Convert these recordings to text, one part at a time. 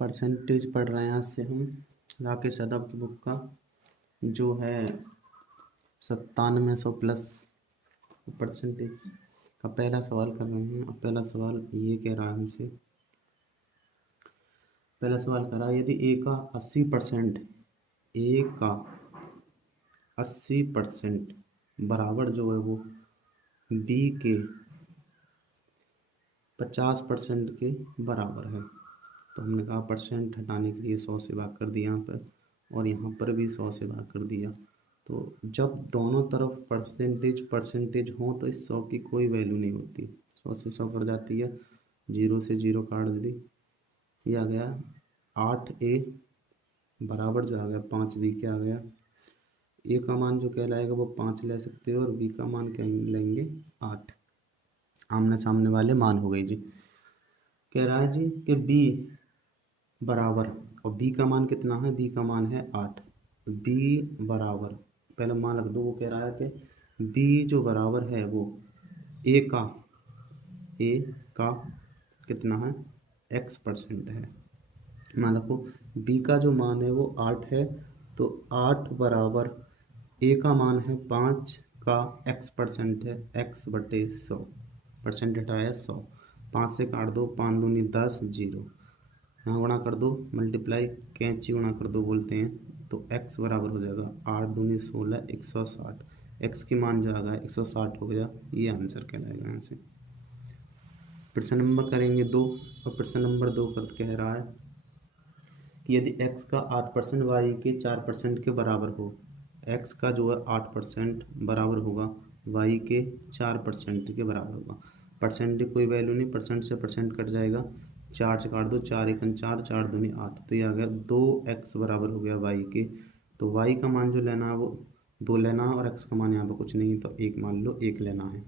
Percentage पढ़ रहे हैं आज से हम राकेश यादव की बुक का, जो है 9700 प्लस परसेंटेज का पहला सवाल कर रहे हैं। अब पहला सवाल ये कह रहा है हमसे, पहला सवाल कह रहा है यदि ए का 80% बराबर जो है वो बी के 50% के बराबर है, तो हमने कहा परसेंट हटाने के लिए 100 से भाग कर दिया यहाँ पर, और यहाँ पर भी 100 से भाग कर दिया। तो जब दोनों तरफ परसेंटेज हो तो इस 100 की कोई वैल्यू नहीं होती, 100 से 100 कट जाती है, 0 से 0 काट दी, ये आ गया 8a बराबर जो आ गया 5b के आ गया। ए का मान जो कहलाएगा वो 5 ले सकते हो और बी का मान क्या लेंगे 8। आमने सामने वाले मान हो गई जी। कह रहा है जी कि बी बराबर, और बी का मान कितना है, बी का मान है 8। बी बराबर, पहले मान रख दो, वो कह रहा है कि बी जो बराबर है वो ए का कितना है x% है। मान रखो बी का जो मान है वो 8 है, तो 8 बराबर ए का मान है 5 का x% है, x/100, परसेंट हटाया 100, 5 से काट दो, 5 दूनी 10, 0, यहाँ गुणा कर दो, मल्टीप्लाई कैंची गुणा कर दो बोलते हैं, तो x बराबर हो जाएगा 8 दूनी 16, 160, x की मान जो आ गया 160 हो गया, ये आंसर कहलाएगा यहाँ से। प्रश्न नंबर करेंगे 2, और प्रश्न नंबर 2 कर कह रहा है कि यदि x का 8% y के 4% के बराबर हो, x का जो है 8% बराबर होगा y के 4% के बराबर होगा। परसेंट की कोई वैल्यू नहीं, परसेंट से परसेंट कट जाएगा, 4 से काट दो, 4 एकम 4, 4 दूनी 8, तो ये आ गया 2x बराबर हो गया y के। तो y का मान जो लेना है वो 2 लेना है, और x का मान यहाँ पर कुछ नहीं है तो 1 मान लो, 1 लेना है।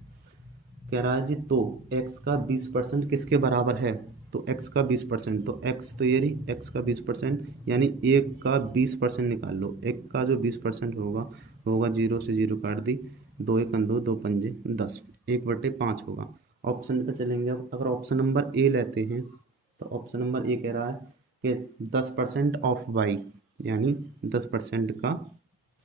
कह रहा है जी तो x का 20% किसके बराबर है, तो x का 20%, तो x तो ये रही x का 20%, यानी 1 का 20% निकाल लो। 1 का जो 20% होगा 0 से 0 काट दी, 2 एकम 2, 2 पंजे 10, 1/5 होगा। ऑप्शन पे चलेंगे। अब अगर ऑप्शन नंबर ए लेते हैं तो ऑप्शन नंबर ए कह रहा है कि 10% ऑफ y, यानी 10% का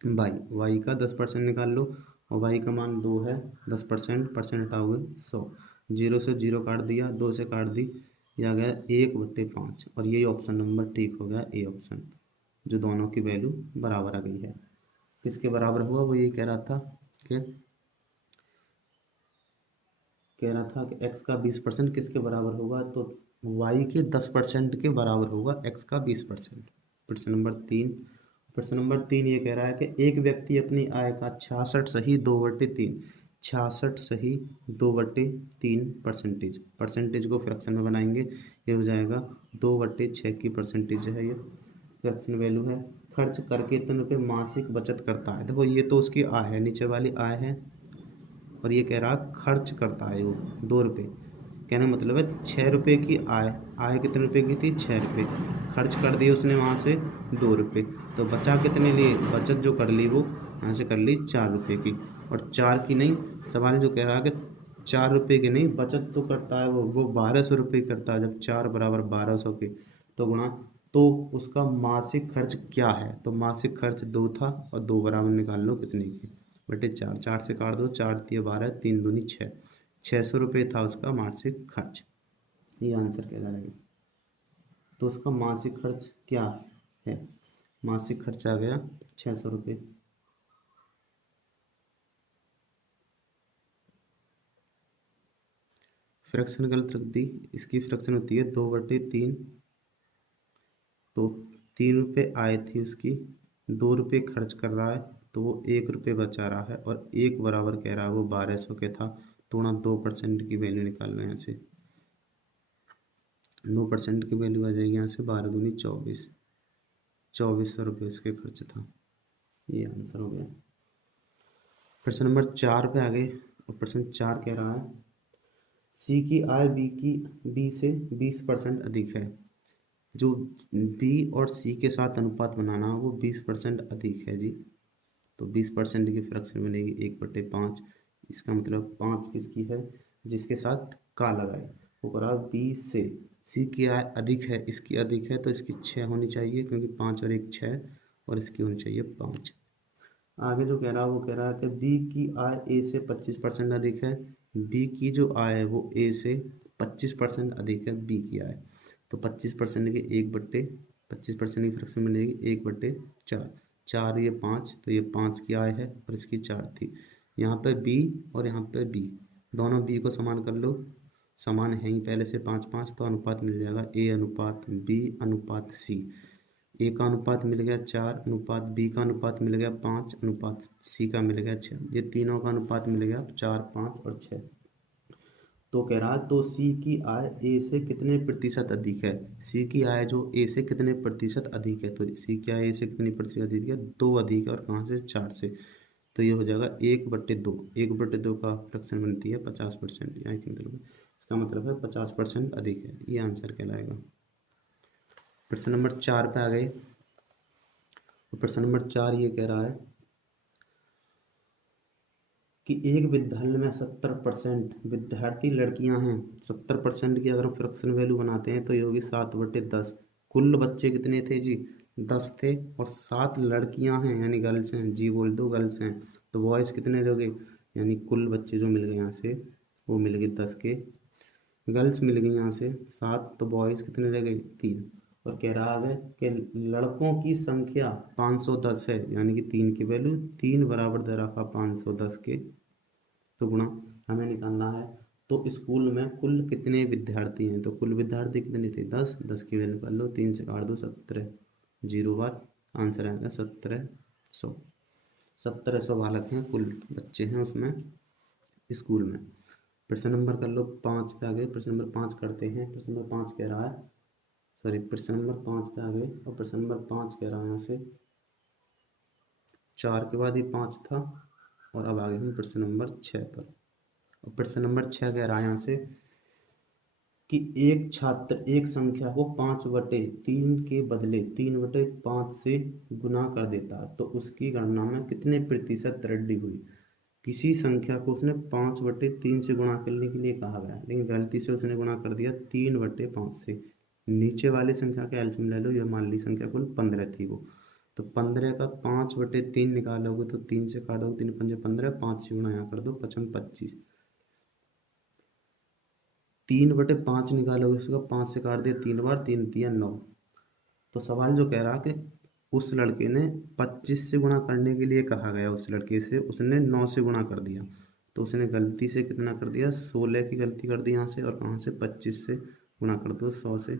y का 10% निकाल लो, और y का मान 2 है, 10% परसेंट हटाओगे 100, 0 से 0 काट दिया, 2 से काट दी, यह आ गया 1/5, और यही ऑप्शन नंबर ठीक हो गया, ए ऑप्शन, जो दोनों की वैल्यू बराबर आ गई है। किसके बराबर हुआ, वो ये कह रहा था कि x का 20% किसके बराबर होगा, तो y के 10% के बराबर होगा x का 20%। प्रश्न नंबर 3, प्रश्न नंबर 3 ये कह रहा है कि एक व्यक्ति अपनी आय का 66 सही 2/3, 66 सही 2/3 परसेंटेज को फ्रैक्शन में बनाएंगे, ये हो जाएगा 2/6 की परसेंटेज है, ये फ्रैक्शन वैल्यू है। खर्च करके इतने रुपये मासिक बचत करता है, देखो ये तो उसकी आय है, नीचे वाली आय है, और ये कह रहा खर्च करता है वो 2 रुपये, कहने का मतलब है 6 रुपये की आय कितने रुपये की थी, 6 रुपये, खर्च कर दिए उसने वहाँ से 2 रुपये, तो बचा कितने लिए, बचत जो कर ली वो यहाँ से कर ली 4 रुपये की, और 4 की नहीं, सवाल जो कह रहा है कि 4 रुपये की नहीं, बचत तो करता है वो 1200 रुपये करता है, जब 4 बराबर 1200 के तो गुणा, तो उसका मासिक खर्च क्या है, तो मासिक खर्च 2 था, और 2 बराबर निकाल लो कितने की, बटे 4, 4 से काट दो, 4 तिया 12, 3 दूनी 6, 600 रुपये था उसका मासिक खर्च, ये आंसर कहलाएगा। तो उसका मासिक खर्च क्या है, मासिक खर्च आ गया 600 रुपये। फ्रैक्शन गलत रख दी, इसकी फ्रैक्शन होती है 2/3, तो 3 रुपये आय थी उसकी, 2 रुपये खर्च कर रहा है, तो वो 1 रुपये बचा रहा है, और 1 बराबर कह रहा है वो 1200 के था, तो ना 2% की वैल्यू निकाल रहे हैं यहाँ से, 2% की वैल्यू आ जाएगी यहाँ से 12 दूनी 24, 2400 रुपये इसके खर्च था, ये आंसर हो गया। प्रश्न नंबर 4 पे आ गए, और प्रश्न 4 कह रहा है सी की आय बी से 20% अधिक है, जो बी और सी के साथ अनुपात बनाना वो 20% अधिक है जी, तो 20% की फ्रैक्शन बनेगी 1/5, इसका मतलब 5 किसकी है, जिसके साथ का लगाए, वो करा बी से, सी की आय अधिक है, इसकी अधिक है तो इसकी 6 होनी चाहिए, क्योंकि 5 और 1 6, और इसकी होनी चाहिए 5। आगे जो कह रहा है वो कह रहा है कि बी की आय ए से 25% अधिक है। बी की जो आय है वो ए से 25% अधिक है, बी की आय। तो 25% के 1/, 25% की फ्रैक्शन मिलेगी 1/4। 4 ये 5, तो ये 5 की आय है और इसकी 4 थी। यहाँ पे बी और यहाँ पे बी, दोनों बी को समान कर लो, समान है ही पहले से 5 5, तो अनुपात मिल जाएगा ए अनुपात बी अनुपात सी। ए का अनुपात मिल गया 4 अनुपात बी का अनुपात मिल गया 5 अनुपात सी का मिल गया 6। ये तीनों का अनुपात मिल गया 4 5 और 6। तो कह रहा है तो सी की आय ए से कितने प्रतिशत अधिक है। सी की आय जो ए से कितने प्रतिशत अधिक है, तो सी की आय ए से कितनी प्रतिशत अधिक है, 2 अधिक है, और कहाँ से, 4 से। तो ये हो जाएगा 1/2। 1/2 का फ्रैक्शन बनती है 50%, यहाँ की मतलब इसका मतलब है 50% अधिक है, ये आंसर कहलाएगा। प्रश्न नंबर 4 पे आ गए। तो प्रश्न नंबर 4 ये कह रहा है कि एक विद्यालय में 70% विद्यार्थी लड़कियां हैं। 70% की अगर हम फ्रैक्शन वैल्यू बनाते हैं तो ये होगी 7/10। कुल बच्चे कितने थे जी, 10 थे, और 7 लड़कियां हैं यानी गर्ल्स हैं, जी बोल दो गर्ल्स हैं। तो बॉयज़ कितने लोगे, यानी कुल बच्चे जो मिल गए यहाँ से वो मिल गए 10 के, गर्ल्स मिल गई यहाँ से 7, तो बॉयज़ कितने रह गए 3। और कह रहा है कि लड़कों की संख्या 510 है, यानी कि 3 की वैल्यू 3 बराबर दे रखा 510 के, तो गुणा हमें निकालना है। तो स्कूल में कुल कितने विद्यार्थी हैं, तो कुल विद्यार्थी कितने थे 10, 10 की वैल्यू कर लो, 3 से काट दो 17, 0 बार आंसर आएगा 1700। 1700 बालक हैं, कुल बच्चे हैं उसमें स्कूल में। प्रश्न नंबर कर लो 5 पे आ गए। प्रश्न नंबर 5 करते हैं। प्रश्न नंबर 5 कह रहा है, सॉरी प्रश्न नंबर 5 पे आ गए, और प्रश्न नंबर 5 कह रहा है यहाँ से 4 के बाद ही 5 था, और अब आ गए हम प्रश्न नंबर 6 पर। और प्रश्न नंबर 6 कह रहा है यहाँ से कि एक छात्र एक संख्या को 5/3 के बदले 3/5 से गुना कर देता है, तो उसकी गणना में कितने प्रतिशत वृद्धि हुई। किसी संख्या को उसने 5/3 से गुणा करने के लिए कहा गया, लेकिन गलती से उसने गुणा कर दिया 3/5 से। नीचे वाली संख्या का एलसीएम ले लो, यह मान ली संख्या कुल 15 थी वो, तो 15 का 5/3 निकालोगे तो 3 से काटोगे, 3 पंजे 15, 5 से गुणा यहाँ कर दो 55 25। 3/5 निकालोगे उसका 5 से काट दिया 3 बार, 3 दिया 9। तो सवाल जो कह रहा कि उस लड़के ने 25 से गुणा करने के लिए कहा गया, उस लड़के से उसने 9 से गुणा कर दिया, तो उसने गलती से कितना कर दिया, 16 की गलती कर दी यहाँ से, और कहाँ से 25 से गुणा कर दो 100 से।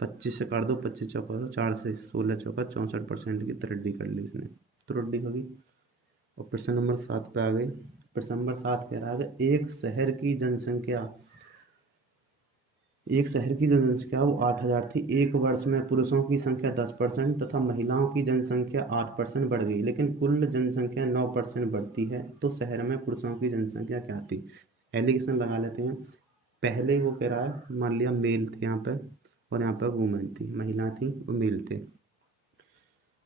25 से काट दो, 25 चौका 4 से 16 चौका 64% की त्रुटि कर ली उसने, त्रुटि होगी। और प्रश्न नंबर 7 पे आ गए। प्रश्न नंबर 7 कह रहा है एक शहर की जनसंख्या वो 8000 थी। एक वर्ष में पुरुषों की संख्या 10% तथा महिलाओं की जनसंख्या 8% बढ़ गई, लेकिन कुल जनसंख्या 9% बढ़ती है, तो शहर में पुरुषों की जनसंख्या क्या थी। एलिगेशन लगा लेते हैं। पहले वो कह रहा है, मान लिया मेल थे यहाँ पे, और यहाँ पर वुमेन थी, महिला थी और मेल थे।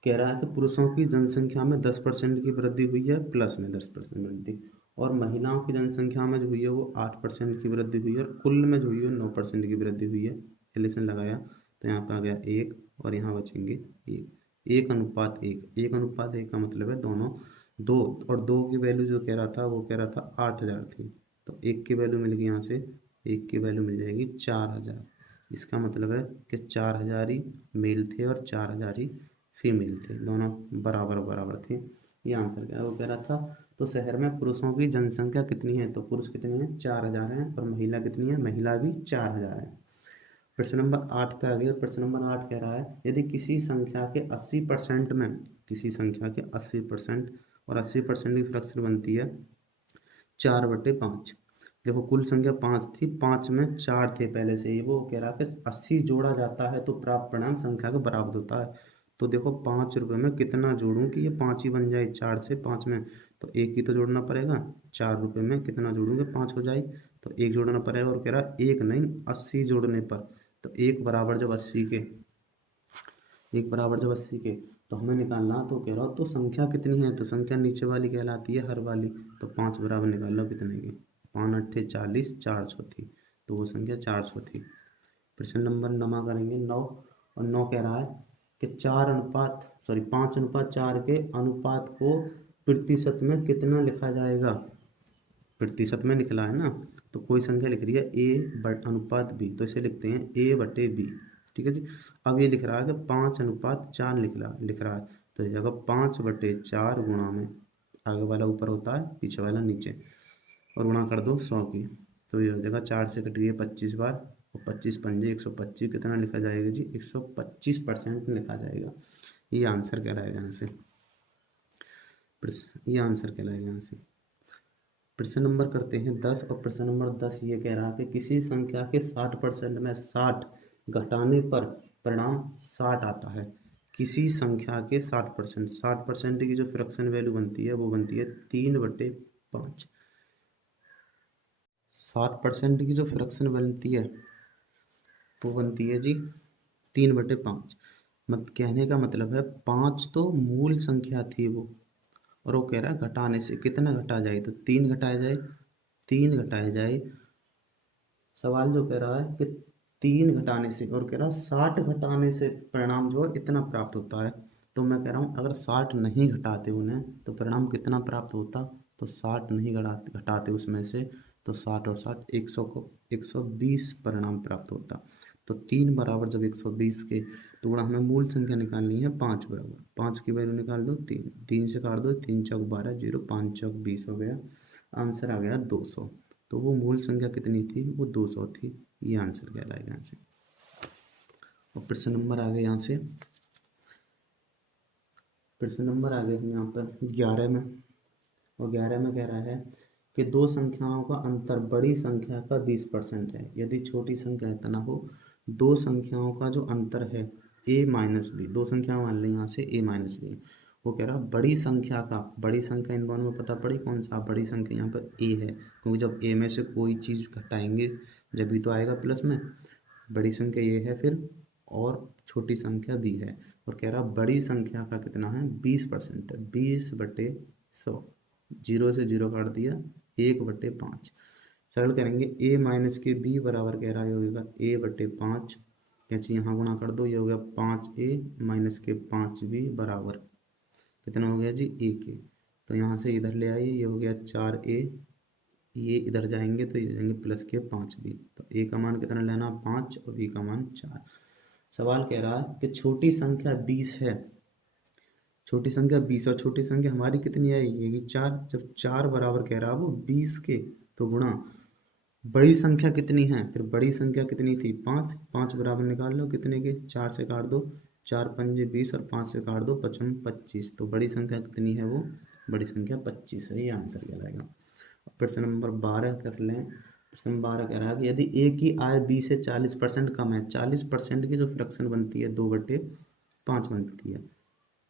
कह रहा है कि पुरुषों की जनसंख्या में 10% की वृद्धि हुई है, प्लस में 10% वृद्धि, और महिलाओं की जनसंख्या में जो हुई है वो 8% की वृद्धि हुई है, और कुल में जो हुई है 9% की वृद्धि हुई है। एलिशन लगाया तो यहाँ पे आ गया 1, और यहाँ बचेंगे 1। 1:1, 1:1 का मतलब है दोनों 2, और 2 की वैल्यू जो कह रहा था वो कह रहा था 8000 थी, तो 1 की वैल्यू मिल गई यहाँ से, 1 की वैल्यू मिल जाएगी 4000। इसका मतलब है कि 4000 ही मेल थे और 4000 ही फीमेल थे, दोनों बराबर बराबर थे। ये आंसर क्या है, वो कह रहा था तो शहर में पुरुषों की जनसंख्या कितनी है, तो पुरुष कितने हैं 4000 हैं, और महिला कितनी है, महिला भी 4000 है। प्रश्न नंबर 8 पे आ गया। प्रश्न नंबर 8 कह रहा है यदि किसी संख्या के 80% में, किसी संख्या के 80% और 80% की फ्रैक्शन बनती है 4/5। देखो कुल संख्या 5 थी, 5 में 4 थे पहले से ही, वो कह रहा है कि 80 जोड़ा जाता है तो प्राप्त परिणाम संख्या के बराबर होता है। तो देखो 5 रुपये में कितना जोड़ूं कि ये 5 ही बन जाए, 4 से 5 में, तो 1 ही तो जोड़ना पड़ेगा। 4 रुपये में कितना जोड़ूंगे 5 हो जाए, तो 1 जोड़ना पड़ेगा, और कह रहा है 1 नहीं 80 जोड़ने पर, तो 1 बराबर जब 80 के, 1 बराबर जब 80 के, तो हमें निकालना, तो कह रहा हो तो संख्या कितनी है, तो संख्या नीचे वाली कहलाती है हर वाली, तो 5 बराबर निकाल लो कितने की, 5 8 40, 400 थी, तो वो संख्या 400 थी। प्रश्न नंबर 9 करेंगे 9, और 9 कह रहा है कि 5:4 के अनुपात को प्रतिशत में कितना लिखा जाएगा। प्रतिशत में निकला है ना, तो कोई संख्या लिख रही है A/अनुपात B, तो इसे लिखते हैं A/B। ठीक है जी। अब ये लिख रहा है कि 5:4 लिख रहा है, तो इस जगह 5/4 गुणा में आगे वाला ऊपर होता है, पीछे वाला नीचे, और गुणा कर दो 100 की, तो ये हो जाएगा 4 से कट गई 25 बार, और 25 पंजे 125, कितना लिखा जाएगा जी 125% लिखा जाएगा। ये आंसर कहलाएगा यहाँ से, ये आंसर कहलाएगा यहाँ से। प्रश्न नंबर करते हैं 10, और प्रश्न नंबर 10 ये कह रहा है कि किसी संख्या के 60% में 60 घटाने पर परिणाम 60 आता है। किसी संख्या के 60% की जो फ्रैक्शन वैल्यू बनती है वो बनती है 3/5। 60% की जो फ्रैक्शन बनती है वो बनती है जी 3/5। कहने का मतलब है 5 तो मूल संख्या थी वो, और वो कह रहा है घटाने से कितना घटा जाए, तो 3 घटाया जाए, 3 घटाया जाए। सवाल जो कह रहा है कि 3 घटाने से, और कह रहा है 60 घटाने से परिणाम जो है इतना प्राप्त होता है। तो मैं कह रहा हूँ अगर 60 नहीं घटाते उन्हें तो परिणाम कितना प्राप्त होता, तो 60 नहीं घटाते उसमें से, तो 60 और 60 100 को 120 परिणाम प्राप्त होता। तो 3 बराबर जब 120 के, तो गुणा हमें मूल संख्या निकालनी है 5 बराबर, 5 की वैल्यू निकाल दो 3, 3 से काट दो, 3 चौक 12, 0 5 चौक 20 हो गया, आंसर आ गया 200। तो वो मूल संख्या कितनी थी, वो 200 थी। ये आंसर कहलाएगा यहाँ से। और प्रश्न नंबर आ गए यहाँ से, प्रश्न नंबर आ गए हम यहाँ पर 11 में, और 11 में कह रहा है कि दो संख्याओं का अंतर बड़ी संख्या का 20% है। यदि छोटी संख्या इतना हो, दो संख्याओं का जो अंतर है a-b, दो संख्या मान लें यहाँ से a-b, वो कह रहा बड़ी संख्या का, बड़ी संख्या इन दोनों में पता पड़ी कौन सा, बड़ी संख्या यहाँ पर a है, क्योंकि जब a में से कोई चीज़ घटाएंगे जब भी तो आएगा प्लस में, बड़ी संख्या a है फिर, और छोटी संख्या b है, और कह रहा बड़ी संख्या का कितना है 20% है, 20/100, 0 से 0 काट दिया, 1/5। सरल करेंगे a-b बराबर कह रहा है होगा a/5, कैसे यहाँ गुणा कर दो, ये हो गया 5a-5b बराबर कितना हो गया जी 1a। तो यहाँ से इधर ले आइए, ये हो गया 4a, ये इधर जाएंगे तो ये जाएंगे प्लस के 5b, तो a का मान कितना लेना 5 और b का मान 4। सवाल कह रहा है कि छोटी संख्या 20 है, छोटी संख्या 20 और छोटी संख्या हमारी कितनी आएगी 4, जब 4 बराबर कह रहा है वो 20 के, तो गुणा बड़ी संख्या कितनी है, फिर बड़ी संख्या कितनी थी 5, 5 बराबर निकाल लो कितने के, 4 से काट दो, 4 पंजे 20 और 5 से काट दो 55 25, तो बड़ी संख्या कितनी है वो, बड़ी संख्या 25 है। ये आंसर कहलाएगा। प्रश्न नंबर 12 कर लें। प्रश्न नंबर 12 कह रहा है कि यदि a की आय b से 40% कम है, 40% की जो फ्रैक्शन बनती है 2/5 बनती है,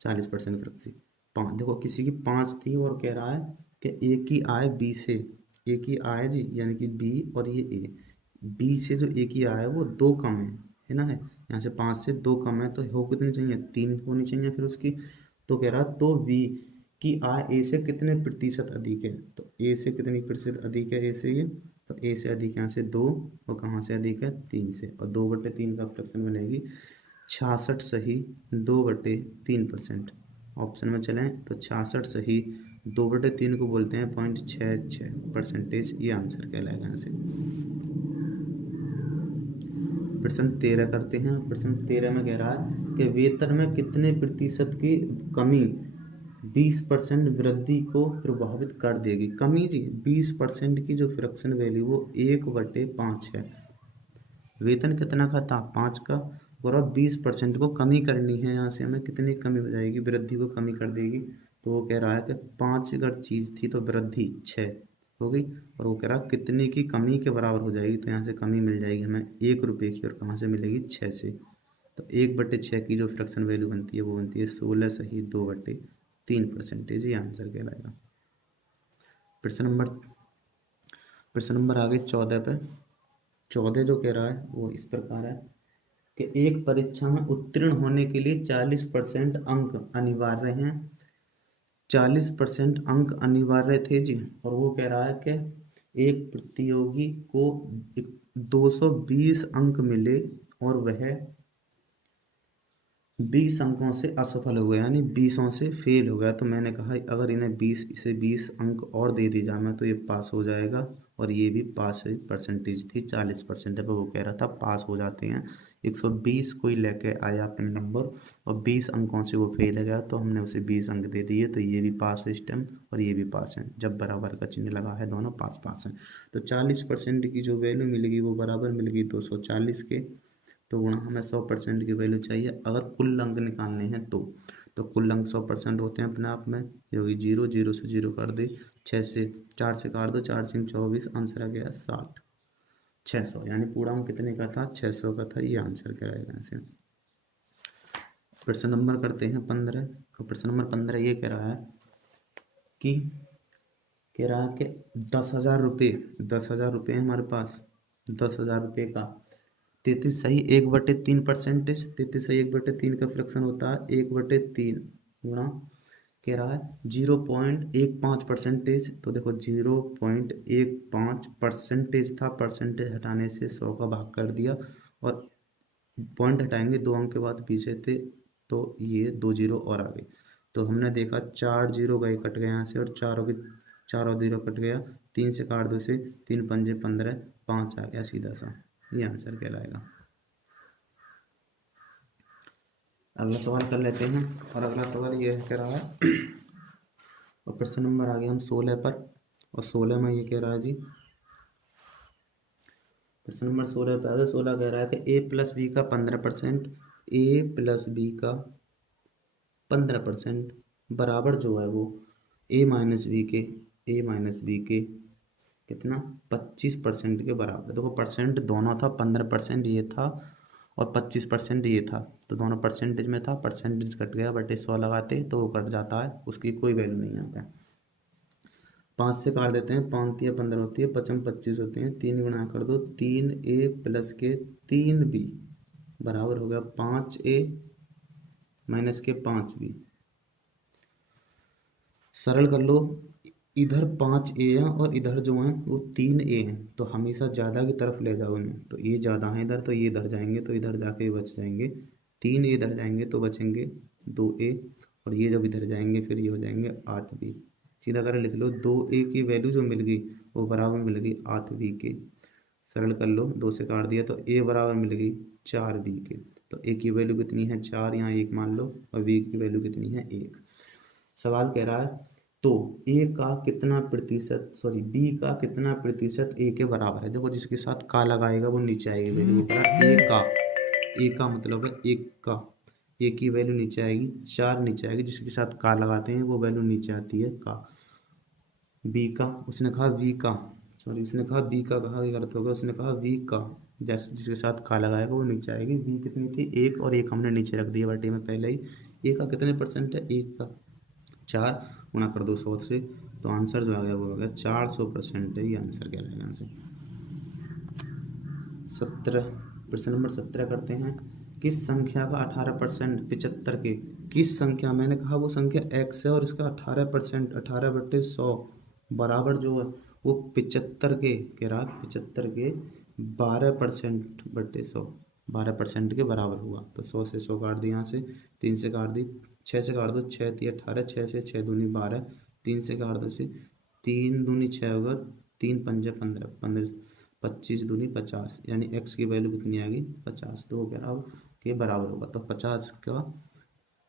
40% फ्रैक्शन 5, देखो किसी की 5 थी और कह रहा है कि a की आय b से, a की आय जी यानी कि b और ये b से जो a की आय है वो 2 कम है ना, है यहाँ से 5 से 2 कम है, तो हो कितनी चाहिए 3 होनी चाहिए फिर उसकी। तो कह रहा तो b की आय a से कितने प्रतिशत अधिक है, तो a से कितनी प्रतिशत अधिक है, a से ये, तो a से अधिक यहाँ से 2, और कहाँ से अधिक है 3 से, और 2/3 का फ्रैक्शन बनेगी 66 सही 2/3%। ऑप्शन में चलें तो 66 सही 2/3 को बोलते हैं 0.66%। ये आंसर कहलाएगा यहाँ से। प्रश्न 13 करते हैं। प्रश्न 13 में कह रहा है कि वेतन में कितने प्रतिशत की कमी 20% वृद्धि को प्रभावित कर देगी। कमी जी 20% की जो फ्रैक्शन वैल्यू वो 1/5 है। वेतन कितना का था 5 का, और अब 20% को कमी करनी है, यहाँ से हमें कितनी कमी हो जाएगी, वृद्धि को कमी कर देगी। तो वो कह रहा है कि 5 अगर चीज़ थी तो वृद्धि 6 हो गई, और वो कह रहा है कितने की कमी के बराबर हो जाएगी, तो यहाँ से कमी मिल जाएगी हमें 1 रुपये की, और कहाँ से मिलेगी 6 से। तो 1/6 की जो फ्रैक्शन वैल्यू बनती है वो बनती है 16 सही 2/3%। ये आंसर कहलाएगा। प्रश्न नंबर आगे 14 पे। 14 जो कह रहा है वो इस प्रकार है कि एक परीक्षा में उत्तीर्ण होने के लिए 40% अंक अनिवार्य हैं, 40% अंक अनिवार्य थे जी, और वो कह रहा है कि एक प्रतियोगी को 220 अंक मिले और वह 20 अंकों से असफल हो गया, यानी 20 से फेल हो गया। तो मैंने कहा अगर इन्हें 20 अंक और दे दी जाए तो ये पास हो जाएगा, और ये भी पास परसेंटेज थी 40% है, पर वो कह रहा था पास हो जाते हैं। 120 कोई लेके आया पिन नंबर और 20 अंकों से वो फेल हो गया, तो हमने उसे 20 अंक दे दिए, तो ये भी पास सिस्टम और ये भी पास है। जब बराबर का चिन्ह लगा है दोनों पास पास है। तो 40% की जो वैल्यू मिलेगी वो बराबर मिलेगी 240 के। तो गुणा हमें 100% की वैल्यू चाहिए अगर कुल अंक निकालने हैं तो कुल अंक 100% होते हैं अपने आप में। ये होगी 0, 0 से 0 कर दे, 6 से 4 से काट दो, 4 से 24, आंसर आ गया 60, 600, यानी पूरा अंक कितने का था, 600 का था। ये आंसर क्या आएगा ऐसे। प्रश्न नंबर करते हैं 15। और प्रश्न नंबर 15 ये कह रहा है कि 10,000 रुपये, 10,000 रुपये है हमारे पास, 10,000 रुपये का 33 सही 1/3%, 33 सही 1/3 का फ्रैक्शन होता है 1/3 गुणा कह रहा है 0.15%। तो देखो 0.15% था, परसेंटेज हटाने से 100 का भाग कर दिया, और पॉइंट हटाएंगे 2 अंक के बाद पीछे थे, तो ये 2 जीरो और आ गए। तो हमने देखा 4 जीरो गए कट गए यहाँ से, और चारों जीरो कट गया, 3 से काट दो से 3 पंजे 15, 5 आ गया सीधा सा। ये आंसर कहलाएगा। अगला सवाल कर लेते हैं, और अगला सवाल ये कह रहा है और प्रश्न नंबर आ गया हम 16 पर, और 16 में ये कह रहा है जी, प्रश्न नंबर 16 पे आगे 16 कह रहा है कि a प्लस बी का 15%, a प्लस बी का 15% बराबर जो है वो a माइनस बी के कितना 25% के बराबर। देखो परसेंट दोनों था, 15% ये था और 25% ये था, तो दोनों परसेंटेज में था, परसेंटेज कट गया, बटे 100 लगाते तो वो कट जाता है, उसकी कोई वैल्यू नहीं यहाँ पे। 5 से काट देते हैं, 5 या 15 होती है, 5 25 होते हैं, 3 गुणा कर दो, 3a प्लस के 3b बराबर हो गया 5a माइनस के 5b। सरल कर लो, इधर 5a है और इधर जो है वो 3a है, तो हमेशा ज़्यादा की तरफ ले जाओ इन्हें, तो ये ज़्यादा है इधर, तो ये इधर जाएंगे, तो इधर जाके बच जाएंगे 3a, इधर जाएंगे तो बचेंगे 2a, और ये जब इधर जाएंगे फिर ये हो जाएंगे 8b। सीधा कर लिख लो, 2a की वैल्यू जो मिल गई वो बराबर मिल गई 8b के। सरल कर लो, 2 से काट दिया तो a बराबर मिल गई 4b के। तो a की वैल्यू कितनी है 4, यहाँ 1 मान लो, और b की वैल्यू कितनी है 1। सवाल कह रहा है तो a का कितना प्रतिशत, सॉरी b का कितना प्रतिशत a के बराबर है। देखो जिसके साथ का लगाएगा वो नीचे आएगी वैल्यू, a का मतलब है 1 का, a की वैल्यू नीचे आएगी, 4 नीचे आएगी, जिसके साथ का लगाते हैं वो वैल्यू नीचे आती है का। b का, उसने कहा v का, सॉरी उसने कहा b का, कहा क्या अर्थ होगा, उसने कहा v का, जैसे जिसके साथ का लगाएगा वो नीचे आएगी। v कितनी थी 1, और 1 हमने नीचे रख दिया बटे में पहले ही। a का कितने परसेंट है 1 का, 4 गुणा कर दो 100 से, तो आंसर जो आ गया वो हो गया 400% है। ये आंसर क्या रहेगा आंसर। 17, प्रश्न नंबर 17 करते हैं। किस संख्या का 18% 75 के, किस संख्या, मैंने कहा वो संख्या x है और इसका 18%, 18/100 बराबर जो है वो 75 के, कह रहा 75 के 12%/100, 12% के बराबर हुआ। तो 100 से 100 काट दी, यहाँ से 3 से काट दी, 6 से काट दो, 6 × 18, 6 से 6 दूनी 12, 3 से काट दो से 3 दूनी 6 होगा, 3 पंजे 15, 15 25 दूनी 50, यानी x की वैल्यू कितनी आ गई 50। तो वो कह रहा के बराबर होगा, तो 50 का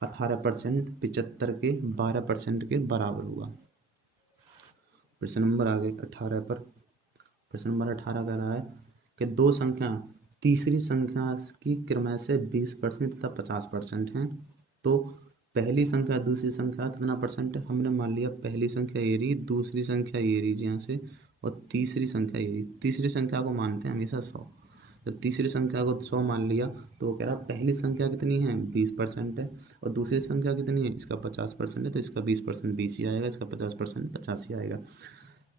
18% 75 के 12% के बराबर हुआ। प्रश्न नंबर आ गए 18 पर। प्रश्न नंबर 18 कह रहा है कि दो संख्या तीसरी संख्या की क्रम से 20% तथा 50% हैं, तो पहली संख्या दूसरी संख्या कितना परसेंट है। हमने मान लिया पहली संख्या ये रही, दूसरी संख्या ये रही यहाँ से, और तीसरी संख्या ये रही। तीसरी संख्या को मानते हैं हमेशा 100, जब तीसरी संख्या को 100 मान लिया तो वो कह रहा पहली संख्या कितनी है 20% है, और दूसरी संख्या कितनी है इसका 50% है, तो इसका 20% 20 ही आएगा, इसका 50% 50 ही आएगा।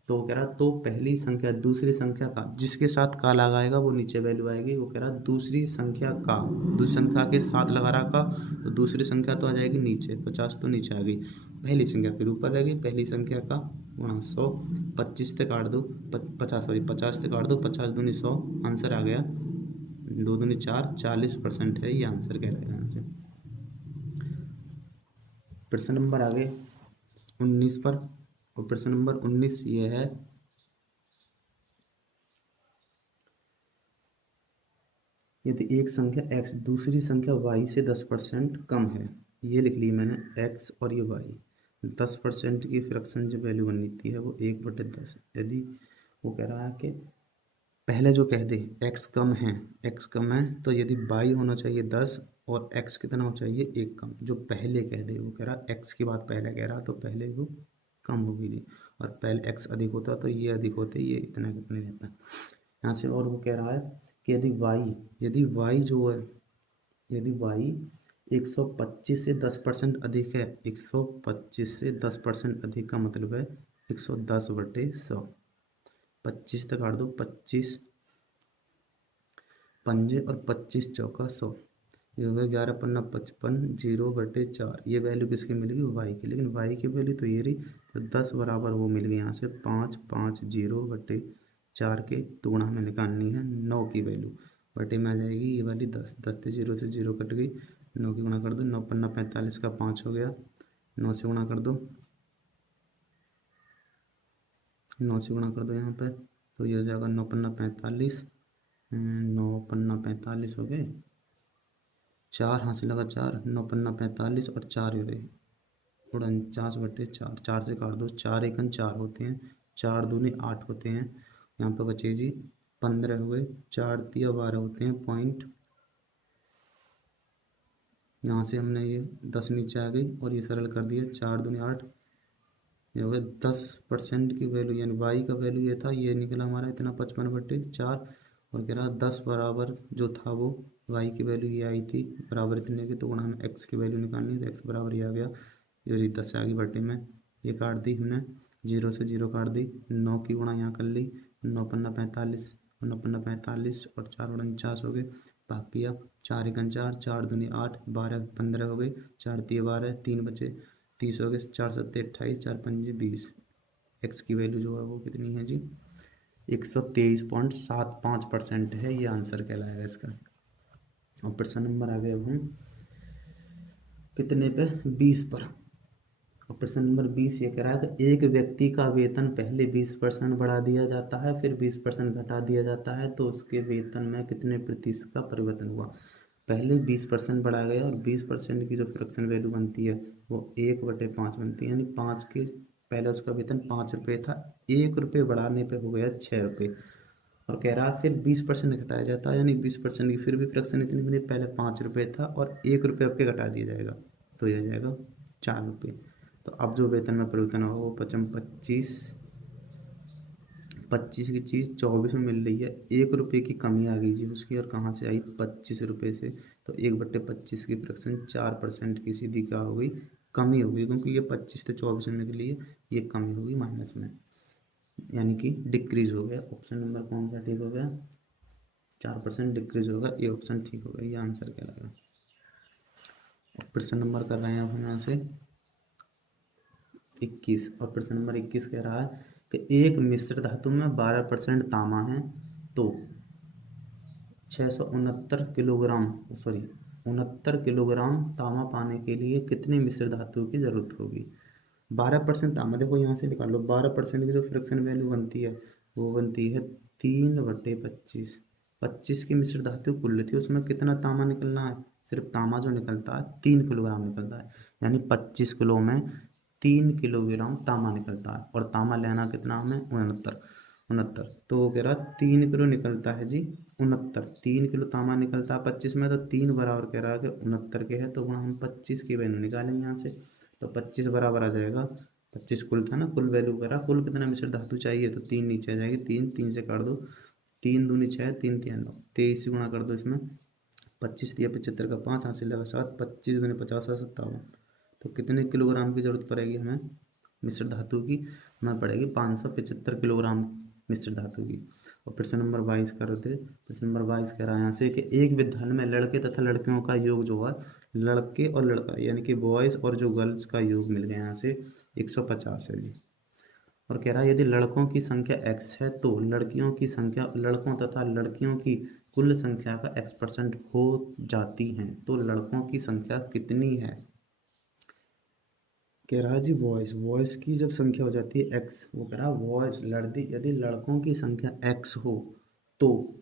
तो वो कह रहा तो पहली संख्या दूसरी संख्या का जिसके साथ का लगाएगा वो नीचे वैल्यू आएगी। वो कह रहा दूसरी संख्या का, दूसरी संख्या के साथ लगा रहा का, तो दूसरी संख्या तो आ जाएगी नीचे, 50 तो नीचे आ गई, पहली संख्या फिर ऊपर रहेगी, पहली संख्या का गुणा 100, 25 से काट दो 50, सॉरी 50 से काट दो, 50 दूनी 100, आंसर आ गया 2 दूनी 4, 40% है ये आंसर कहलाएगा यहाँ से। प्रश्न नंबर आगे 19 पर, और प्रश्न नंबर 19 ये है, यदि एक संख्या x दूसरी संख्या y से 10% कम है, ये लिख ली मैंने x और ये y, 10% की फ्रैक्शन जो वैल्यू बनती है वो 1/10। यदि वो कह रहा है कि पहले जो कह दे x कम है तो यदि y होना चाहिए 10 और x कितना होना चाहिए 1 कम, जो पहले कह दे वो कह रहा x की बात पहले कह रहा तो पहले वो कम होगी जी, और पहले x अधिक होता तो ये अधिक होते, ये इतना कितने रहता यहाँ से। और वो कह रहा है कि यदि y जो है, यदि y 125 से 10% अधिक है, 125 से 10% अधिक का मतलब है 110/100, 25 तक काट दो, 25 पंजे और 25 चौका 100, ये हो गया 11 पन्ना 55, 0/4। ये वैल्यू किसकी मिलेगी वाई की, लेकिन वाई की वैल्यू तो ये रही, तो 10 बराबर वो मिल गई यहाँ से 5, 5 0/4 के दुगुना में निकालनी है 9 की वैल्यू, बटे में आ जाएगी ये वाली 10, 10 से 0 कट गई, 9 की गुणा कर दो, 9 पन्ना 45 का 5 हो गया, 9 से गुणा कर दो, 9 से गुणा कर दो यहाँ पर, तो ये हो जाएगा 9 पन्ना 45, 9 पन्ना 45 हो गए, 4 हाथ से लगा 4, 9 पन्ना 45 और 4 हो गए 49/4, 4 से काट दो, 4 एकन 4 होते हैं, 4 दूनी 8 होते हैं, यहाँ पर बचे जी 15 हो गए, 4 तिया 12 होते हैं पॉइंट, यहाँ से हमने ये 10 नीचे आ गई और ये सरल कर दिया, 4 दूनी 8, ये हो गया 10% की वैल्यू, यानी वाई का वैल्यू ये था, ये निकला हमारा इतना 55/4, और कह रहा 10 बराबर जो था वो वाई की वैल्यू ये आई थी बराबर इतने की, तो गुणा हमें एक्स की वैल्यू निकालनी है, तो एक्स बराबर ये आ गया, ये 10 से आगे बटे में ये काट दी हमने, 0 से 0 काट दी, 9 की गुणा यहाँ कर ली, 9 पन्ना 45 और 9 पन्ना 45 और 4 49 हो गए, बाकी अब 4 एकन 4, 4 दूनी 8, 12 15 हो गई, 4 तिया 12, 3 बचे 30 हो गए, 4 सत्ते 28, 4 पंजे 20, एक्स की वैल्यू जो है वो कितनी है जी 123.75% है, ये आंसर कहलाएगा इसका। और प्रश्न नंबर आ गए अब हम कितने पे 20 पर, और प्रश्न नंबर 20 ये कह रहा है कि एक व्यक्ति का वेतन पहले 20% बढ़ा दिया जाता है, फिर 20% घटा दिया जाता है, तो उसके वेतन में कितने प्रतिशत का परिवर्तन हुआ। पहले 20% बढ़ाया गया और 20% की जो फ्रैक्शन वैल्यू बनती है वो 1/5 बनती है, यानी 5 के पहले उसका वेतन 5 रुपये था, 1 रुपये बढ़ाने पे हो गया 6 रुपये, और कह रहा है फिर 20% घटाया जाता है, यानी 20% की फिर भी फ्रैक्शन इतनी बनी, पहले 5 रुपये था और 1 रुपये आपके घटा दिया जाएगा, तो यह जाएगा 4 रुपये। तो अब जो वेतन में परिवर्तन होगा वो 25 की चीज़ 24 में मिल रही है, 1 रुपये की कमी आ गई जी उसकी, और कहाँ से आई 25 रुपये से, तो 1/25 की फ्रैक्शन 4% की सीधी क्या हो गई कमी हो गई, क्योंकि ये 25 से 24 में के लिए ये कमी होगी माइनस में, यानी कि डिक्रीज हो गया। ऑप्शन नंबर कौन सा ठीक हो गया 4% डिक्रीज होगा, ये ऑप्शन ठीक होगा, ये आंसर कहलाएगा। प्रश्न नंबर कर रहे हैं अब हम यहाँ से 21, और प्रश्न नंबर 21 कह रहा है कि एक मिश्र धातु में 12% तांबा है तो 69 किलोग्राम तांबा पाने के लिए कितने मिश्र धातु की जरूरत होगी। 12% तांबा, देखो यहाँ से निकाल लो, 12% की जो फ्रैक्शन वैल्यू बनती है वो बनती है 3/25, 25 की मिश्र धातु कुल थी, उसमें कितना तांबा निकलना है, सिर्फ तांबा जो निकलता है 3 किलोग्राम निकलता है, यानी 25 किलो में 3 किलोग्राम तांबा निकलता है, और तांबा लेना कितना हमें 69, तो वो कह रहा 3 किलो निकलता है जी 69, 3 किलो तांबा निकलता है 25 में, तो 3 बराबर कह रहा है कि 69 के है, तो वहाँ हम 25 की वैल्यू निकालेंगे यहाँ से, तो 25 बराबर आ जाएगा 25 कुल था ना, कुल वैल्यू करा, कुल कितना मिश्र धातु चाहिए, तो 3 नीचे आ जाएगी, 3 से काट दो, 3 दूनी 6, 3 तिया 9, 23 से गुणा कर दो इसमें, 25 तिया 75 का 5, हासिल लगा 7, 25 दूनी 50 और 57, तो कितने किलोग्राम की जरूरत पड़ेगी हमें मिश्र धातु की, हमें पड़ेगी 575 किलोग्राम मिश्र धातु की। और प्रश्न नंबर 22 कर रहे थे, प्रश्न नंबर 22 कह रहा है यहाँ से कि एक विद्यालय में लड़के तथा लड़कियों का योग जो है, लड़के और लड़का यानी कि बॉयज़ और जो गर्ल्स का योग मिल गया यहाँ से 150 है जी, और कह रहा है यदि लड़कों की संख्या x है तो लड़कियों की संख्या, लड़कों तथा लड़कियों की कुल संख्या का x% हो जाती है, तो लड़कों की संख्या कितनी है। कह रहा है जी वॉइस की जब संख्या हो जाती है x, वो कह रहा है वॉइस यदि लड़कों की संख्या x हो तो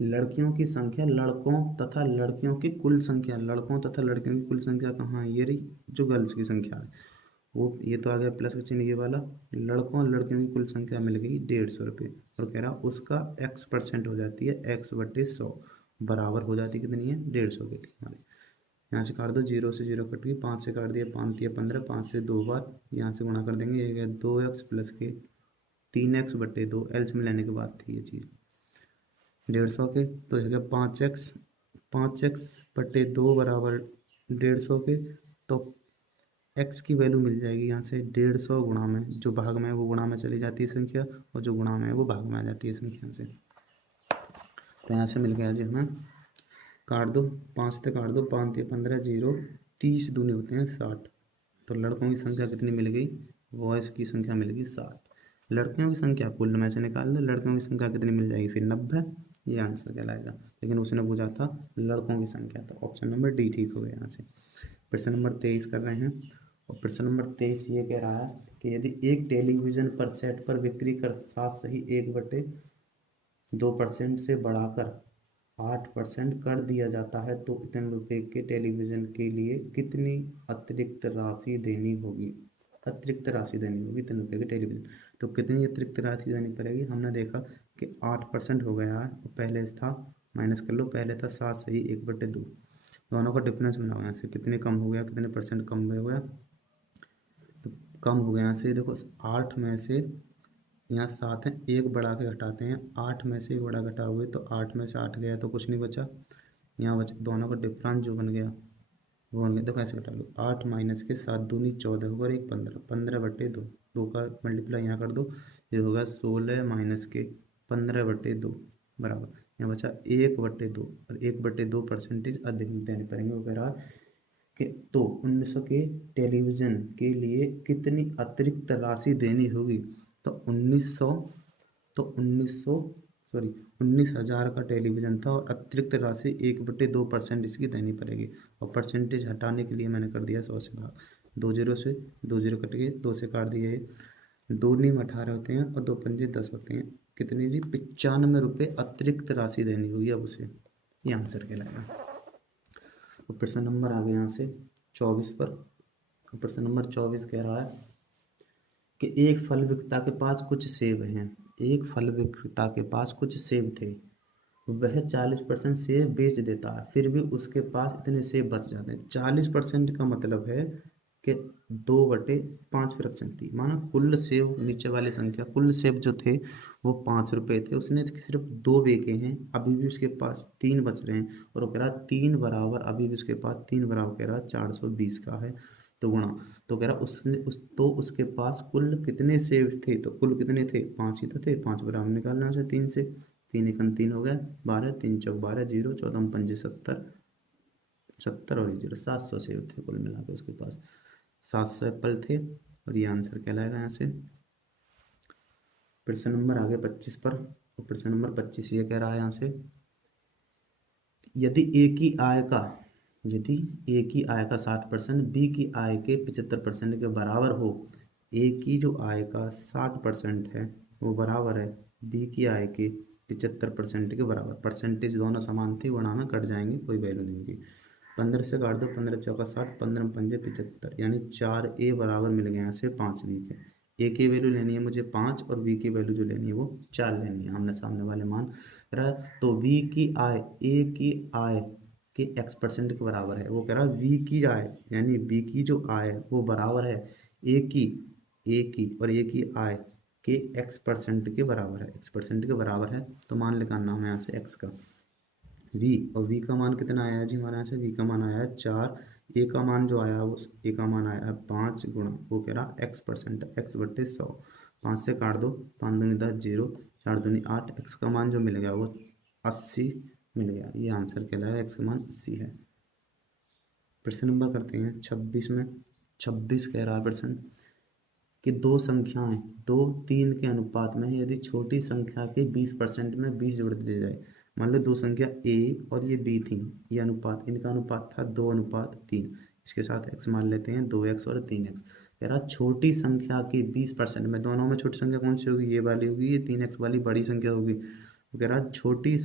लड़कियों की संख्या, लड़कों तथा लड़कियों की कुल संख्या, लड़कों तथा लड़कियों की कुल संख्या कहाँ है, ये रही जो गर्ल्स की संख्या है वो, ये तो आ गया प्लस का चिन्ह ये वाला, लड़कों और लड़कियों की कुल संख्या मिल गई 150 रुपये, और कह रहा उसका x% हो जाती है x/100, बराबर हो जाती कितनी है 150 की हमारी। यहाँ से काट दो, 0 से 0 कट गई, 5 से काट दिया, 5 दिया 15, 5 से 2 बार यहाँ से गुणा कर देंगे, ये 2x प्लस के 3x/2, एल्सियम लेने के बाद थी ये चीज़ 150 के, तो हो गया 5x/2 बराबर 150 के, तो x की वैल्यू मिल जाएगी यहाँ से 150 गुणा में, जो भाग में है वो गुणा में चली जाती है संख्या, और जो गुणा में है वो भाग में आ जाती है संख्या से। तो यहाँ से मिल गया जी हमें, काट दो, 5 से काट दो, 5 या 15, 0, 30 दूनी होते हैं 60, तो लड़कों की संख्या कितनी मिल गई, बॉयज़ की संख्या मिल गई 60, लड़कियों की संख्या कुल में से निकाल दो, लड़कियों की संख्या कितनी मिल जाएगी फिर 90, ये आंसर कहलाएगा, लेकिन उसने पूछा था लड़कों की संख्या, तो ऑप्शन नंबर डी ठीक हो गया यहाँ से। प्रश्न नंबर 23 कर रहे हैं, और प्रश्न नंबर 23 ये कह रहा है कि यदि एक टेलीविज़न पर सेट पर बिक्री कर साथ सही 1/2% से बढ़ाकर 8% कर दिया जाता है, तो इतने रुपए के टेलीविज़न के लिए कितनी अतिरिक्त राशि देनी होगी, इतने रुपए के टेलीविज़न, तो कितनी अतिरिक्त राशि देनी पड़ेगी। हमने देखा कि 8% हो गया है, पहले था माइनस कर लो, पहले था 7 सही 1/2, दोनों का डिफरेंस बनाओ, यहाँ से कितने कम हो गया, कितने परसेंट कम हो गया, तो कम हो गया यहाँ से देखो 8 में से, यहाँ 7 है, एक बढ़ा के घटाते हैं, 8 में से एक बड़ा घटाओगे तो 8 में से 8 गया तो कुछ नहीं बचा, यहाँ बचा दोनों का डिफरेंस जो बन गया वो बन गया, तो कैसे घटा लो, 8 माइनस के 7 दूनी 14 होगा, और एक 15, 15/2, 2 का मल्टीप्लाई यहाँ कर दो, ये होगा 16 माइनस के 15/2 बराबर, यहाँ बचा 1/2, और 1/2% अधिक देने पड़ेंगे, वो कह रहा कि तो 1900 के टेलीविज़न के लिए कितनी अतिरिक्त राशि देनी होगी, तो 1900, तो 19,000 का टेलीविज़न था, और अतिरिक्त राशि 1/2% इसकी देनी पड़ेगी, और परसेंटेज हटाने के लिए मैंने कर दिया 100 से भाग, 2 0 से 2 0 कट गए, 2 से काट दिए, 2 नीम 18 होते हैं और 2 पंजे 10 होते हैं, कितनी जी 95 रुपये अतिरिक्त राशि देनी होगी अब उसे, ये आंसर कहलाएगा। और प्रश्न नंबर आ गया यहाँ से 24 पर, प्रश्न नंबर 24 कह रहा है कि एक फल विक्रेता के पास कुछ सेब हैं, एक फल विक्रेता के पास कुछ सेब थे, वह 40% सेब बेच देता है, फिर भी उसके पास इतने सेब बच जाते हैं। 40% का मतलब है कि 2/5 फ्रैक्शन थी, माना कुल सेब, नीचे वाली संख्या, कुल सेब जो थे वो 5 रुपये थे, उसने सिर्फ 2 बेचे हैं, अभी भी उसके पास 3 बच रहे हैं, और वो कह रहा 3 बराबर, अभी भी उसके पास 3 बराबर कह रहा 420 का है, तो गुणा, तो कह रहा उसके पास कुल कितने सेब थे, तो कुल कितने थे 5 ही तो थे, 5 बराबर निकालना है 3 से, 3 एकम 3 हो गया 12, 3 चौक 12, 0, 14 पंजे 70, 70 और 0, 700 सेब थे कुल मिला के उसके पास, 700 एप्पल थे, और ये आंसर कहलाएगा यहाँ से। प्रश्न नंबर आगे 25 पर, और प्रश्न नंबर 25 ये कह रहा है यहाँ से, यदि ए की आय का 60%, बी की आय के 75% के बराबर हो, ए की जो आय का 60% है वो बराबर है बी की आय के 75% के बराबर, परसेंटेज दोनों समान थे, गुणा में कट जाएंगे, कोई वैल्यू नहीं होगी, 15 से काट दो, 15 चौका 60, 15 पंजे 75, यानी 4A बराबर मिल गया यहाँ से 5 बी के, ए की वैल्यू लेनी है मुझे 5, और बी की वैल्यू जो लेनी है वो 4 लेनी है, हमने सामने वाले मान रहा, तो बी की आय ए की आय के x% के बराबर है, वो कह रहा है बी की आय, यानी बी की जो आय वो बराबर है ए की और ए की आय के x% के बराबर है, x% के बराबर है, तो मान निकालना हमें यहाँ से x का, v, और v का मान कितना आया है जी हमारे यहाँ से, v का मान आया है 4, a का मान जो आया है वो, a का मान आया है 5 गुणा, वो कह रहा x%, x/100, 5 से काट दो, 5 दूनी 10, 0, 4 दूनी 8, x का मान जो मिल गया वो 80 मिल गया, ये आंसर कहलाया, x का मान 80 है। प्रश्न नंबर करते हैं 26 में, 26 कह रहा है प्रश्न कि दो संख्याएं 2-3 के अनुपात में यदि छोटी संख्या के 20% में 20 जोड़ दिए जाए। मान लो दो संख्या a और ये b थी, ये अनुपात, इनका अनुपात था 2:3। इसके साथ x मान लेते हैं 2x और 3x। कह रहा छोटी संख्या के 20% में, दोनों में छोटी संख्या कौन सी होगी, ये वाली होगी, ये 3x वाली बड़ी संख्या होगी। तो कह रहा छोटी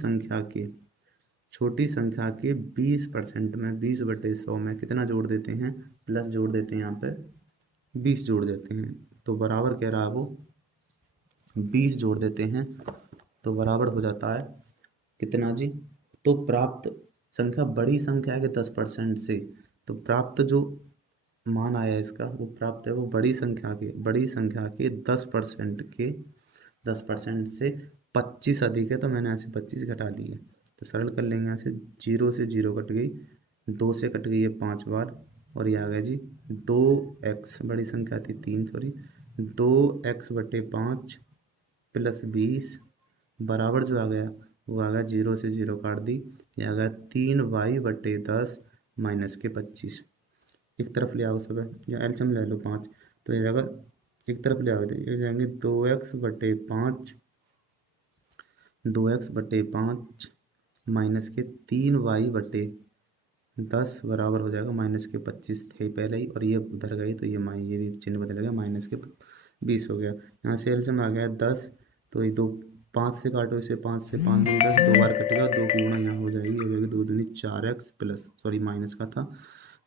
संख्या के 20% में 20/100 में कितना जोड़ देते हैं, प्लस जोड़ देते हैं, यहाँ पे 20 जोड़ देते हैं। तो बराबर कह रहा है वो 20 जोड़ देते हैं, तो बराबर हो जाता है कितना जी। तो प्राप्त संख्या बड़ी संख्या के 10% से, तो प्राप्त जो मान आया इसका वो प्राप्त है वो बड़ी संख्या के 10% से 25 अधिक है। तो मैंने यहाँ से 25 घटा दी है, तो सरल कर लेंगे। यहाँ से 0 से 0 कट गई, 2 से कट गई है 5 बार, और ये आ गया जी 2x, बड़ी संख्या थी 3, सॉरी, 2x/5 प्लस 20 बराबर जो आ गया वो आ गया 0 से 0 काट दी, ये आ गया 3y/10 माइनस के 25। एक तरफ ले आओ सब, या एलसीएम ले लो 5, तो ये जगह एक तरफ ले आओ, ये जाएंगे 2x/5 माइनस के 3y/10 बराबर हो जाएगा माइनस के 25 थे पहले ही, और ये उधर गई तो ये भी चिन्ह बदल गया, माइनस के 20 हो गया। यहाँ से एलसीएम आ गया 10, तो ये 5 से काटो इसे, 5 से 5 दूनी 10, 2 बार कटेगा, 2 की गुणा यहाँ हो जाएगी, हो जाएगी 2 दूनी 4x प्लस, सॉरी माइनस का था,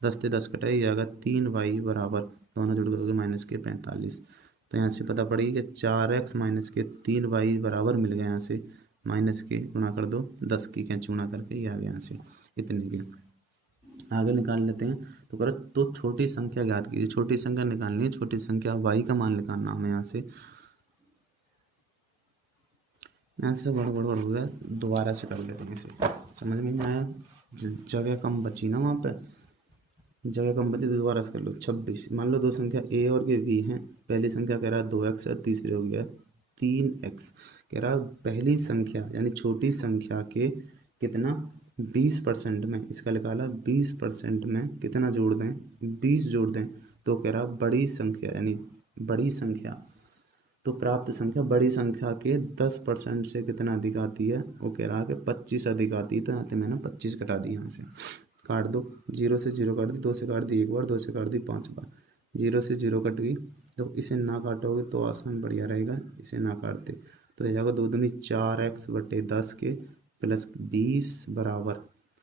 10 से 10 कटाई, ये आएगा 3y बराबर, दोनों जुड़ गए माइनस के 45। तो यहाँ से पता पड़ी कि 4x माइनस के 3y बराबर मिल गया, यहाँ से माइनस के गुणा कर दो, 10 की कैंची गुणा करके ये आ गया यहाँ से इतने के। आगे निकाल लेते हैं। तो करो, तो छोटी संख्या ज्ञात कीजिए, छोटी संख्या निकालनी है, छोटी संख्या y का मान निकालना हमें। यहाँ से बड़ हो गया, दोबारा से कर लेते हैं इसे, समझ में नहीं आया, जगह कम बची ना, वहाँ पे जगह कम बची तो दोबारा से कर लो। 26, मान लो दो संख्या a और के b हैं, पहली संख्या कह रहा है 2x और तीसरी हो गया 3x। कह रहा है पहली संख्या यानी छोटी संख्या के कितना 20% में, इसका निकाला 20% में कितना जोड़ दें, 20 जोड़ दें। तो कह रहा बड़ी संख्या यानी बड़ी संख्या, तो प्राप्त संख्या बड़ी संख्या के 10% से कितना अधिक आती है, वो कह रहा है कि 25 अधिक आती है। तो यहाँ से मैंने 25 कटा दी, यहाँ से काट दो, 0 से 0 काट दी, 2 से काट दी एक बार, 2 से काट दी 5 बार, 0 से 0 कट गई। तो इसे ना काटोगे तो आसान बढ़िया रहेगा, इसे ना काटते तो ये जाएगा 2 दूनी 4x/10 के प्लस 20 बराबर,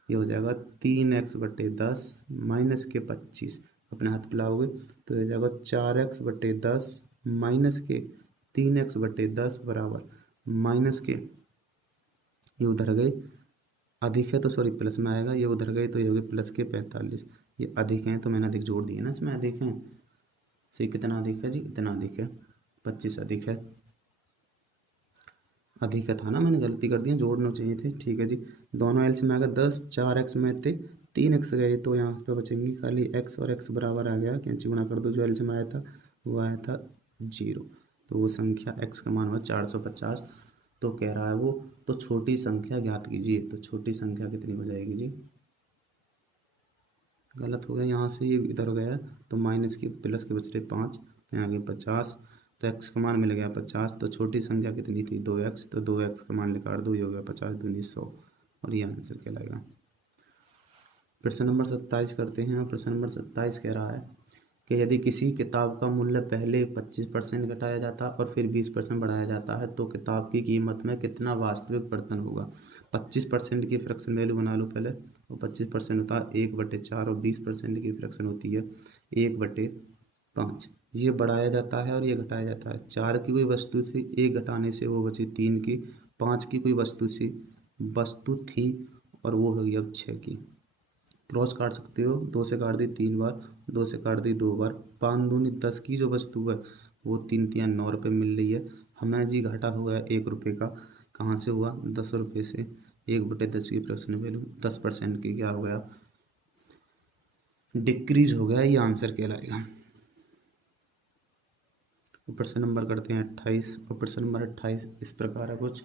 ये हो जाएगा 3x/10 माइनस के 25। अपने हाथ पिलाओगे तो ये जाएगा 4x/10 माइनस के 3x/10 बराबर माइनस के, ये उधर गए अधिक है तो सॉरी प्लस में आएगा, ये उधर गए तो ये हो गए प्लस के 45। ये अधिक हैं तो मैंने अधिक जोड़ दिए ना इसमें, अधिक हैं, सही कितना अधिक है जी, इतना अधिक है, 25 अधिक है, अधिक था ना, मैंने गलती कर दी, जोड़ना चाहिए थे, ठीक है जी। दोनों एल में आ गया 10, 4x में थे 3x गए, तो यहाँ पे बचेंगी खाली x, और x बराबर आ गया, कैंची गुणा कर दो, जो एल में आया था वो आया था 0, तो वो संख्या x का मान हुआ 450। तो कह रहा है वो, तो छोटी संख्या ज्ञात कीजिए, तो छोटी संख्या कितनी हो जाएगी जी, गलत हो गया, यहाँ से ये इधर गया तो माइनस की प्लस के बच रहे 5, यहाँ गए 50, तो x का मान मिल गया 50। तो छोटी संख्या कितनी थी 2x, तो 2x का मान निकाल दो, ये हो गया 50 दूनी 100, और ये आंसर कहलाएगा। प्रश्न नंबर 27 करते हैं। प्रश्न नंबर 27 कह रहा है कि यदि किसी किताब का मूल्य पहले 25% घटाया जाता और फिर 20% बढ़ाया जाता है तो किताब की कीमत में कितना वास्तविक बढ़तन होगा। 25% की फ्रैक्शन वैल्यू बना लो पहले, और 25% होता है 1/4, और 20% की फ्रैक्शन होती है 1/5। ये बढ़ाया जाता है और ये घटाया जाता है। 4 की कोई वस्तु थी, 1 घटाने से वो बची 3 की। 5 की कोई वस्तु थी और वो हो गई अब 6 की। क्रॉस काट सकते हो, 2 से काट दी 3 बार, 2 से काट दी 2 बार, 5 दूनी 10 की जो वस्तु है वो 3 9 रुपये मिल रही है। हमें जी घाटा हो गया 1 रुपये का, कहाँ से हुआ 10 रुपये से। 1/10 की फ्रैक्शन वैल्यू 10% की क्या हो गया, डिक्रीज हो गया, ये आंसर कहलाएगा। प्रश्न नंबर करते हैं 28, और प्रश्न नंबर 28 इस प्रकार है कुछ।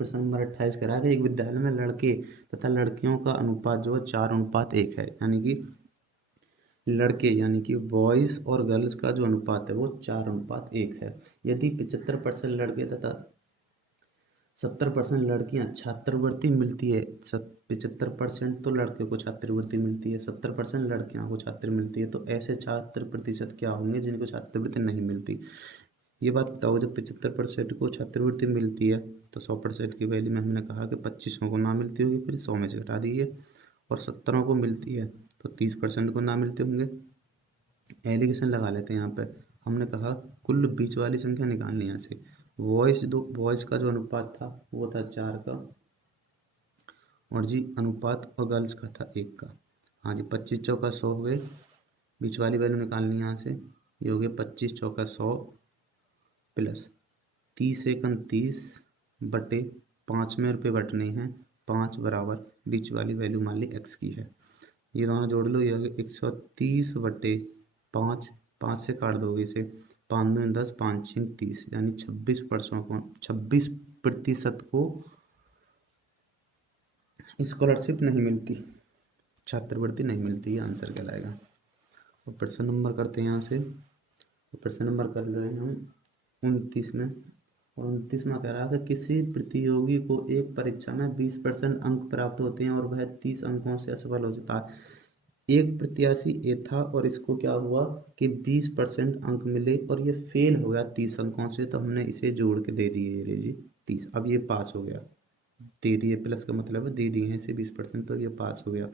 प्रश्न नंबर 28 कह रहा है कि एक विद्यालय में लड़के तथा लड़कियों का अनुपात जो है 4:1 है, यानी कि लड़के यानी कि बॉयज़ और गर्ल्स का जो अनुपात है वो 4:1 है। यदि 75% लड़के तथा 70% लड़कियां छात्रवृत्ति मिलती है, 75% तो लड़के को छात्रवृत्ति मिलती है, 70% लड़कियों को छात्र मिलती है, तो ऐसे छात्र प्रतिशत क्या होंगे जिनको छात्रवृत्ति नहीं मिलती। ये बात बताओ, जब 75% को छात्रवृत्ति मिलती है तो 100% की वैल्यू में हमने कहा कि 25 को ना मिलती होगी, फिर 100 में से घटा दीजिए, और 70 को मिलती है तो 30% को ना मिलते होंगे। एलिगेशन लगा लेते हैं यहाँ पे। हमने कहा कुल बीच वाली संख्या निकालनी है यहाँ से। बॉयज़ का जो अनुपात था वो था 4 का, और जी अनुपात और गर्ल्स का था 1 का। हाँ जी, 25 चौका 100 हो गए, बीच वाली वैल्यू निकालनी है यहाँ से। ये हो गया 25 चौका 100 प्लस 30 एकम 30 बटे 5 में रुपये बटने हैं 5 बराबर बीच वाली वैल्यू मान ली x की है। ये दोनों जोड़ लो, ये हो गया 130 बटे 5, 5 से काट दोगे इसे, 5 दूनी 10, 5 छीं 30, यानी 26% को स्कॉलरशिप नहीं मिलती, छात्रवृत्ति नहीं मिलती, ये आंसर कहलाएगा। और प्रश्न नंबर करते हैं यहाँ से, तो प्रश्न नंबर कर रहे हैं हम 29 में, और 29 में कह रहा है कि किसी प्रतियोगी को एक परीक्षा में 20% अंक प्राप्त होते हैं और वह 30 अंकों से असफल हो जाता है। एक प्रत्याशी ए था और इसको क्या हुआ कि 20% अंक मिले और ये फेल हो गया 30 अंकों से, तो हमने इसे जोड़ के दे दिए, ये जी 30, अब ये पास हो गया, दे दिए प्लस का मतलब है दे दिए हैं इसे 20%, तो ये पास हो गया।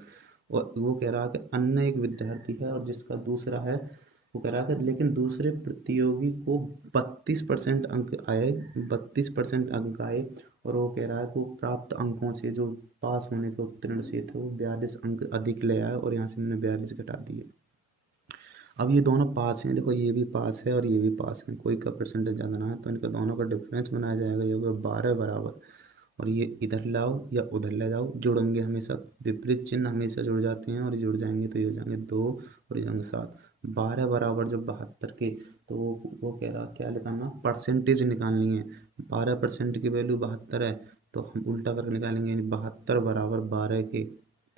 और वो कह रहा है कि अन्य एक विद्यार्थी है और जिसका दूसरा है, वो कह रहा है कि लेकिन दूसरे प्रतियोगी को 32% अंक आए, 32% अंक आए, और वो कह रहा है कि वो प्राप्त अंकों से जो पास होने के उत्तीर्ण से थे वो 42 अंक अधिक ले आए, और यहाँ से हमने 42 घटा दिए। अब ये दोनों पास हैं, देखो ये भी पास है और ये भी पास है, कोई का परसेंटेज ज़्यादा ना है, तो इनका दोनों का डिफरेंस बनाया जाएगा, ये होगा 12 बराबर, और ये इधर लाओ या उधर ले जाओ, जुड़ेंगे हमेशा, विपरीत चिन्ह हमेशा जुड़ जाते हैं, और ये जुड़ जाएंगे तो ये हो जाएंगे 2 और ये जाएंगे 7। 12 बराबर जब 72 के, तो वो कह रहा क्या निकालना, परसेंटेज निकालनी है। 12% की वैल्यू 72 है, तो हम उल्टा करके निकालेंगे, यानी 72 बराबर 12 के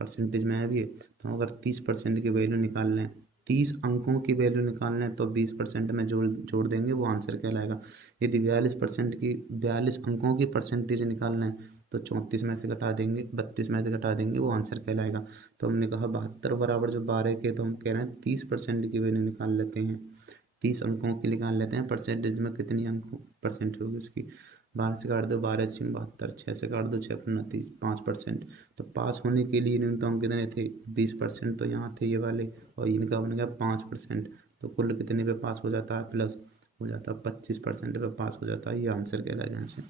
परसेंटेज में है भी, तो अगर 30% की वैल्यू निकालना है, 30 अंकों की वैल्यू निकालना है, तो 20% में जोड़ देंगे, वो आंसर कहलाएगा। यदि 42 अंकों की परसेंटेज निकालना है तो 34 में से घटा देंगे, 32 में से घटा देंगे, वो आंसर कहलाएगा। तो हमने कहा 72 बराबर जो 12 के, तो हम कह रहे हैं 30% की वैल्यू निकाल लेते हैं, 30 अंकों की निकाल लेते हैं, परसेंटेज में कितनी अंक परसेंट होगी उसकी। 12 से काट दो, 12 छः 72, 6 से काट दो 6 29, 5%। तो पास होने के लिए न्यूनतम कितने थे, 20%, तो यहाँ थे ये वाले, और इनका बन गया 5%, तो कुल कितने पे पास हो जाता है, प्लस हो जाता है 25% पे पास हो जाता है, ये आंसर कहलाएगा यहाँ से।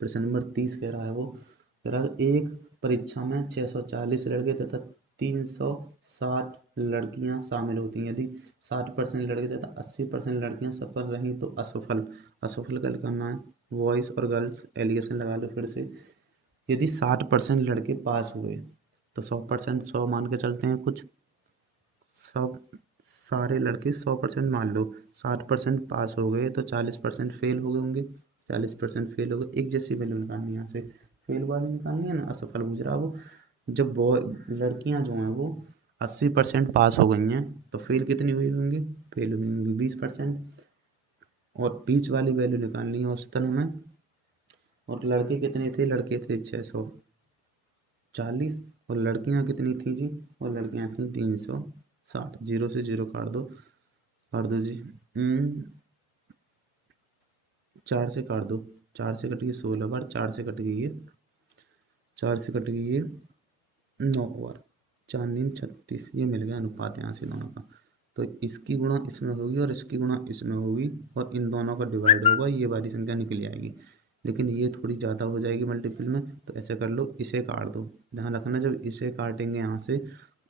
प्रश्न नंबर 30 कह रहा है, वो कह रहा है एक परीक्षा में 640 लड़के तथा 360 लड़कियां शामिल होती हैं, यदि 60% लड़के तथा 80% लड़कियां सफल रहीं तो असफल, असफल का करना है, बॉयज़ और गर्ल्स एलिगेशन लगा लो फिर से। यदि 60% लड़के पास हुए तो 100%, 100 मान के चलते हैं, कुछ सब सारे लड़के 100% मान लो, 60% पास हो गए तो 40% फेल हो गए होंगे, 40% फेल हो गए, एक जैसी वैल्यू निकालनी है यहाँ से, फेल वाली निकालनी है ना, असफल पूछ रहा वो। जब बॉय लड़कियां जो हैं वो 80% पास हो गई हैं, तो फेल कितनी हुई होंगी, फेल हुई होंगी 20%, और बीच वाली वैल्यू निकालनी है औसतन में। और लड़के कितने थे, लड़के थे 640, और लड़कियां कितनी थी जी, और लड़कियां थी 360, 0 से 0 काट दो जी, 4 से काट दो, 4 से कट गई 16 बार, 4 से कट गई है, 4 से कट गई है 9 बार, 4 नीम 36, ये मिल गया अनुपात यहाँ से दोनों का। तो इसकी गुणा इसमें होगी और इसकी गुणा इसमें होगी, और इन दोनों का डिवाइड होगा, ये वाली संख्या निकल आएगी। लेकिन ये थोड़ी ज़्यादा हो जाएगी मल्टीपल में, तो ऐसे कर लो, इसे काट दो, ध्यान रखना जब इसे काटेंगे यहाँ से,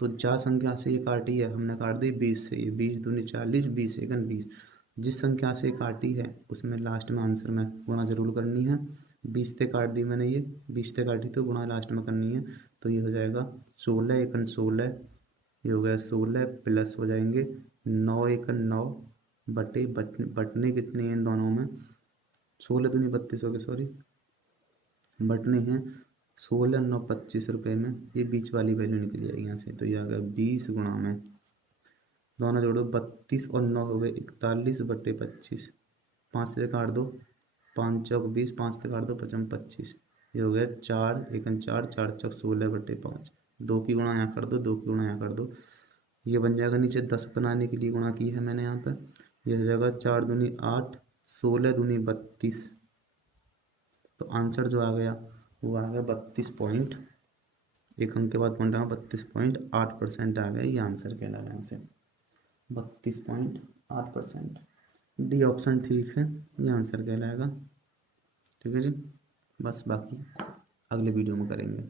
तो जा संख्या से ये काटी है हमने काट दी 20 से, ये 20 दूनी 40, 20 एकन 20, जिस संख्या से काटी है उसमें लास्ट में आंसर में गुणा जरूर करनी है। 20 से काट दी मैंने, ये 20 से काटी तो गुणा लास्ट में करनी है, तो ये हो जाएगा 16 एकन 16, ये हो गया 16 प्लस हो जाएंगे 9 एकन 9 बटे बटने कितने हैं इन दोनों में, 16 दूनी 32 हो गए, सॉरी बटने हैं 16,925 रुपये में, ये बीच वाली वैल्यू निकल जाएगी यहाँ से। तो ये आ गया 20 गुणा में, दोनों जोड़ो 32 और 9 हो गए 41/25, 5 से काट दो, 5 चौक 20, 5 से काट दो 5 25, ये हो गया 4 एकन 4, 4 चौक 16/5, 2 की गुणा यहाँ कर दो, 2 की गुणा यहाँ कर दो, ये बन जाएगा। नीचे 10 बनाने के लिए गुणा की है मैंने यहाँ पर, ये हो जाएगा 4 दूनी 8, 16 दूनी 32, तो आंसर जो आ गया वो आ गया 32 एक अंक के बाद पॉइंट आया 32.8% आ गया, ये आंसर कहलाया यहाँ से 32.8%। डी ऑप्शन ठीक है, ये आंसर कहलाएगा। ठीक है जी, बस बाकी अगले वीडियो में करेंगे।